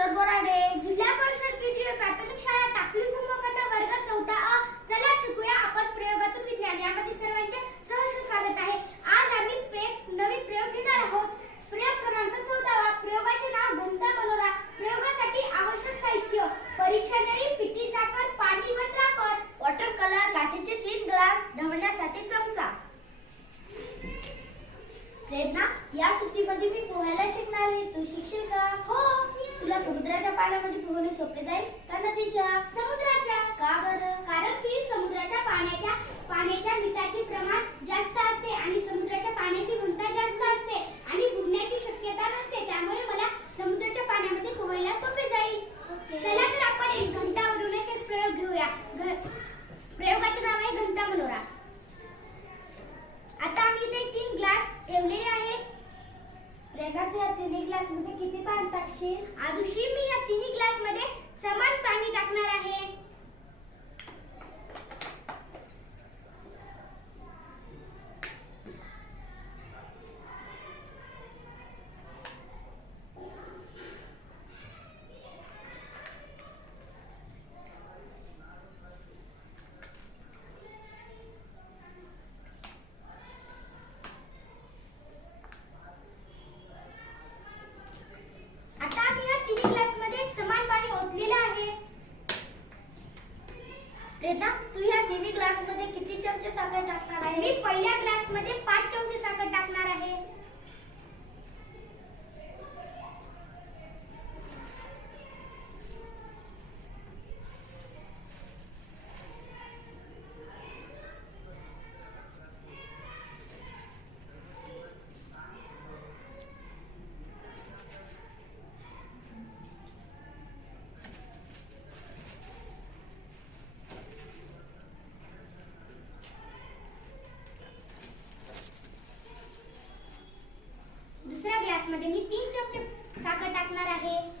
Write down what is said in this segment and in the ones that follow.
सरबराडे जिल्हा परिषदेची प्राथमिक शाळा टाकली पाण्यामध्ये मी पोहायला शिकणार आहे? तू शिकशील का? हो. तुला समुद्राच्या पाण्यामध्ये पोहणे सोपे जाईल का नदीच्या? समुद्राच्या. का बरं? कारण की समुद्राच्या पाण्याच्या पाण्याच्या मिठाचे प्रमाण जास्त असते आणि रेदा तू या तिन्ही क्लासमध्ये किती चमचे साखर टाकणार आहे? मी पहिल्या क्लासमध्ये पाच चमचे साखर टाकणार आहे. です。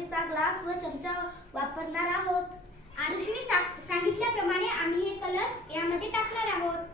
चा ग्लास व चमचा वापरणार आहोत. आरुषीने सांगितल्याप्रमाणे आम्ही हे कलर यामध्ये टाकणार आहोत.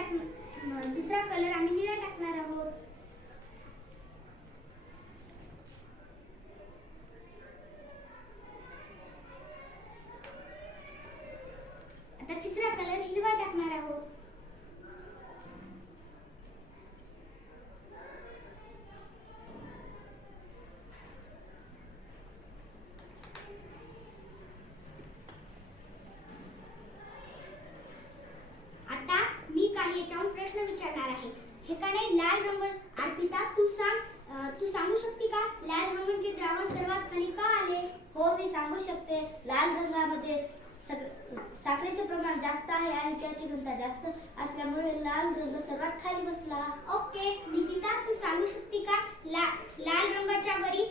दुसरा कलर आम्ही निळा टाकणार आहोत. विचारणार आहे. हे का नाही लाल रंग अर्पिता तू सांग तू सांगू शकते का? लाल रंगाचे द्रावण सर्वात खाली का आले? हो मी सांगू शकते. लाल रंगामध्ये साखरेचे प्रमाण जास्त आहे आणि त्याची घनता जास्त असल्यामुळे लाल रंग सर्वात खाली बसला. ओके निकिता तू सांगू शकते का? ला, लाल रंगाच्या वरी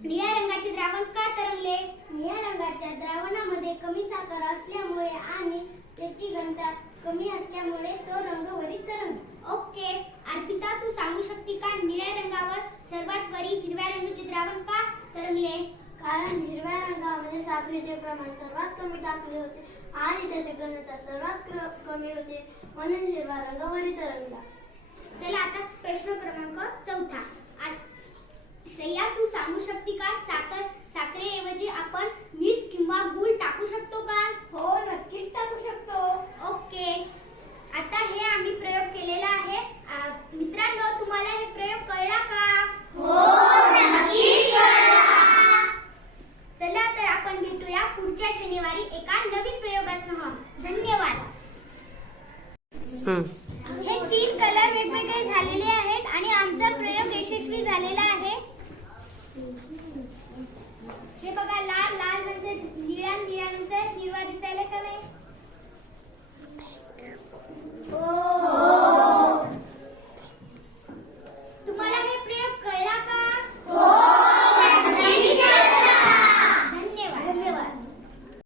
निळ्या रंगाचे द्रावण का तरंगले? निळ्या रंगाच्या द्रावणामध्ये कमी साखर असल्यामुळे आणि त्याची घनता कमी असल्यामुळे तो रंग वरी तरंग ओके. अर्पिता तू सांगू शकते का निळ्या रंगावर सर्वात वरी हिरव्या रंगाचे द्रावण का तरंगले? कारण हिरव्या रंगामध्ये साखरेचे प्रमाण सर्वात कमी टाकले होते आणि त्याची घनता सर्वात कमी होते. म्हणून हिरवा रंग वरी तरंगला. चला आता प्रश्न क्रमांक चौथा. आ- श्रेया तू सांगू शकते का साखर साखरेऐवजी आपण मीठ किंवा गुळ